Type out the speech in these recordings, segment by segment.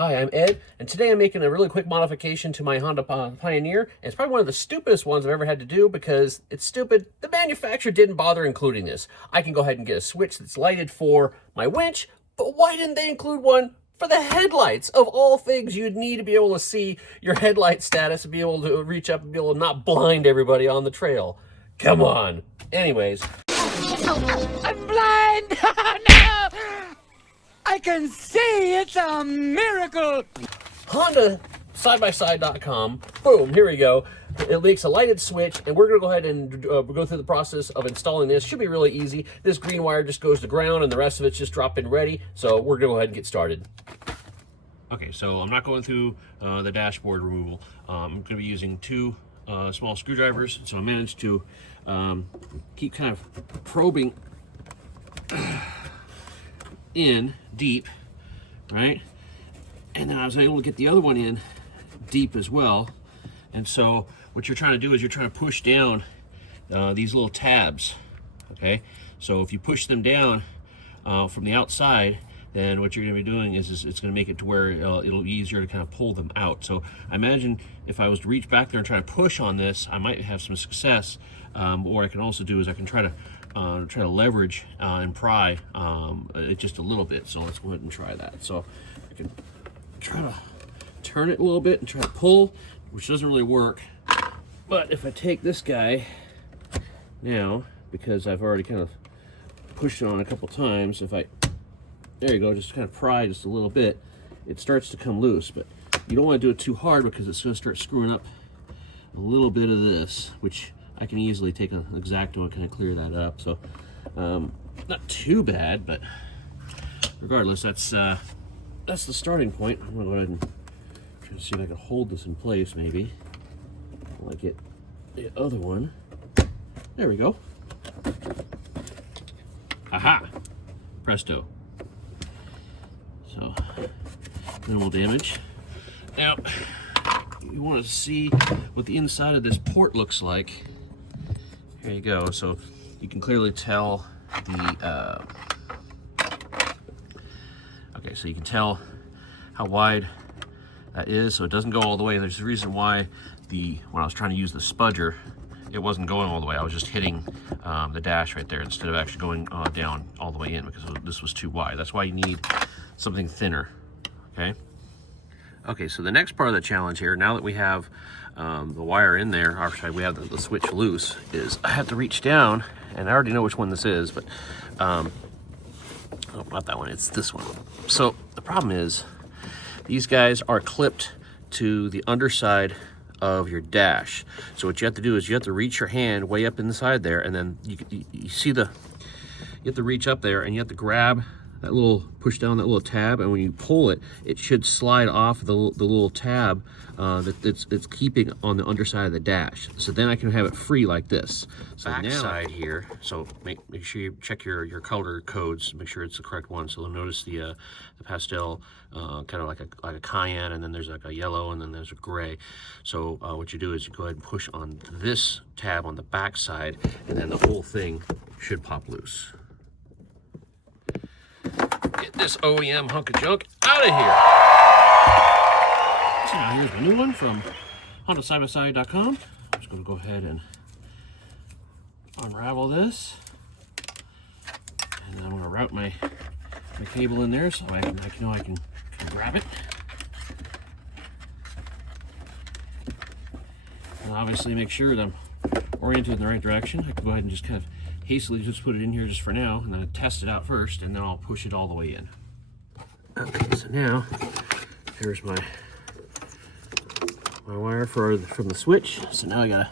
Hi, I'm Ed, and today I'm making a really quick modification to my Honda Pioneer. And it's probably one of the stupidest ones I've ever had to do because it's stupid. The manufacturer didn't bother including this. I can go ahead and get a switch that's lighted for my winch, but why didn't they include one for the headlights? Of all things, you'd need to be able to see your headlight status and be able to reach up and be able to not blind everybody on the trail. Come on. Anyways. I'm blind! No! I can see! It's a miracle! HondaSxS.com. Boom, here we go. It makes a lighted switch, and we're going to go ahead and go through the process of installing this. Should be really easy. This green wire just goes to ground, and the rest of it's just drop-in ready. So we're going to go ahead and get started. Okay, so I'm not going through the dashboard removal. I'm going to be using two small screwdrivers. So I managed to keep kind of probing in deep, right? And then I was able to get the other one in deep as well. And so what you're trying to do is you're trying to push down these little tabs, okay? So if you push them down from the outside, then what you're going to be doing is it's going to make it to where it'll be easier to kind of pull them out. So I imagine if I was to reach back there and try to push on this, I might have some success. What I can also do is I can try to leverage and pry it just a little bit. So let's go ahead and try that. So I can try to turn it a little bit and try to pull, which doesn't really work. But if I take this guy now, because I've already kind of pushed it on a couple times, if I, there you go, just kind of pry just a little bit, it starts to come loose. But you don't want to do it too hard because it's going to start screwing up a little bit of this, which I can easily take an X-Acto and kind of clear that up. So not too bad, but regardless, that's the starting point. I'm gonna go ahead and try to see if I can hold this in place maybe while I get the other one. There we go. Aha! Presto. So minimal damage. Now you want to see what the inside of this port looks like. Here you go. So you can clearly tell the okay, so you can tell how wide that is, so it doesn't go all the way. There's a reason why when I was trying to use the spudger, it wasn't going all the way. I was just hitting the dash right there instead of actually going down all the way in because this was too wide. That's why you need something thinner. Okay, so the next part of the challenge here, now that we have the wire in there, or sorry, we have the switch loose, is I have to reach down, and I already know which one this is, but oh, not that one, it's this one. So the problem is these guys are clipped to the underside of your dash. So what you have to do is you have to reach your hand way up inside there, and then you see you have to reach up there and you have to grab that little, push down that little tab, and when you pull it, it should slide off the little tab that it's keeping on the underside of the dash. So then I can have it free like this. So back side here, so make sure you check your color codes, make sure it's the correct one. So you'll notice the pastel, kind of like a cayenne, and then there's like a yellow, and then there's a gray. So what you do is you go ahead and push on this tab on the back side, and then the whole thing should pop loose. Get this OEM hunk of junk out of here. So now here's my new one from HondaSxS.com. I'm just going to go ahead and unravel this, and then I'm going to route my cable in there so I know I can grab it. And obviously make sure that I'm oriented in the right direction. I can go ahead and just kind of hastily just put it in here just for now, and then I test it out first, and then I'll push it all the way in. Okay, so now here's my wire from the switch. So now I gotta,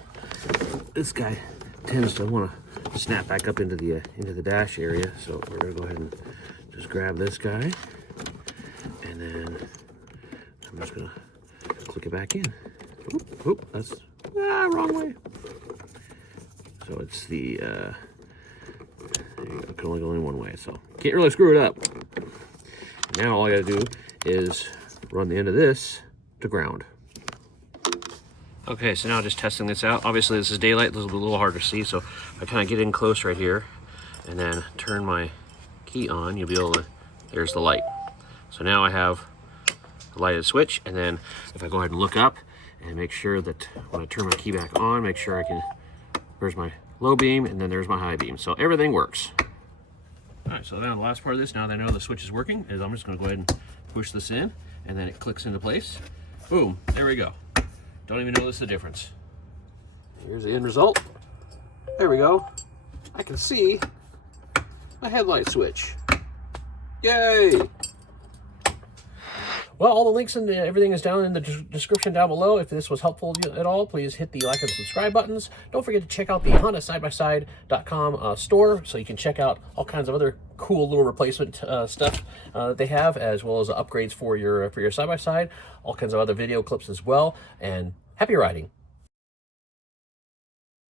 this guy tends to want to snap back up into the dash area, so we're gonna go ahead and just grab this guy, and then I'm just gonna click it back in. Oop, that's wrong way. So it's the it can only go in one way, so can't really screw it up. Now all I gotta do is run the end of this to ground. Okay, so now just testing this out. Obviously this is daylight, this is a little hard to see, so I kind of get in close right here and then turn my key on. You'll be able to, there's the light. So now I have lighted switch. And then if I go ahead and look up and make sure that when I turn my key back on, make sure I can, there's my low beam and then there's my high beam. So everything works. All right, so now the last part of this, now that I know the switch is working, is I'm just gonna go ahead and push this in and then it clicks into place. Boom, there we go. Don't even notice the difference. Here's the end result. There we go. I can see my headlight switch. Yay! Well, all the links and everything is down in the description down below. If this was helpful at all, please hit the like and subscribe buttons. Don't forget to check out the HondaSxS.com store so you can check out all kinds of other cool little replacement stuff that they have, as well as upgrades for your side-by-side, all kinds of other video clips as well. And happy riding!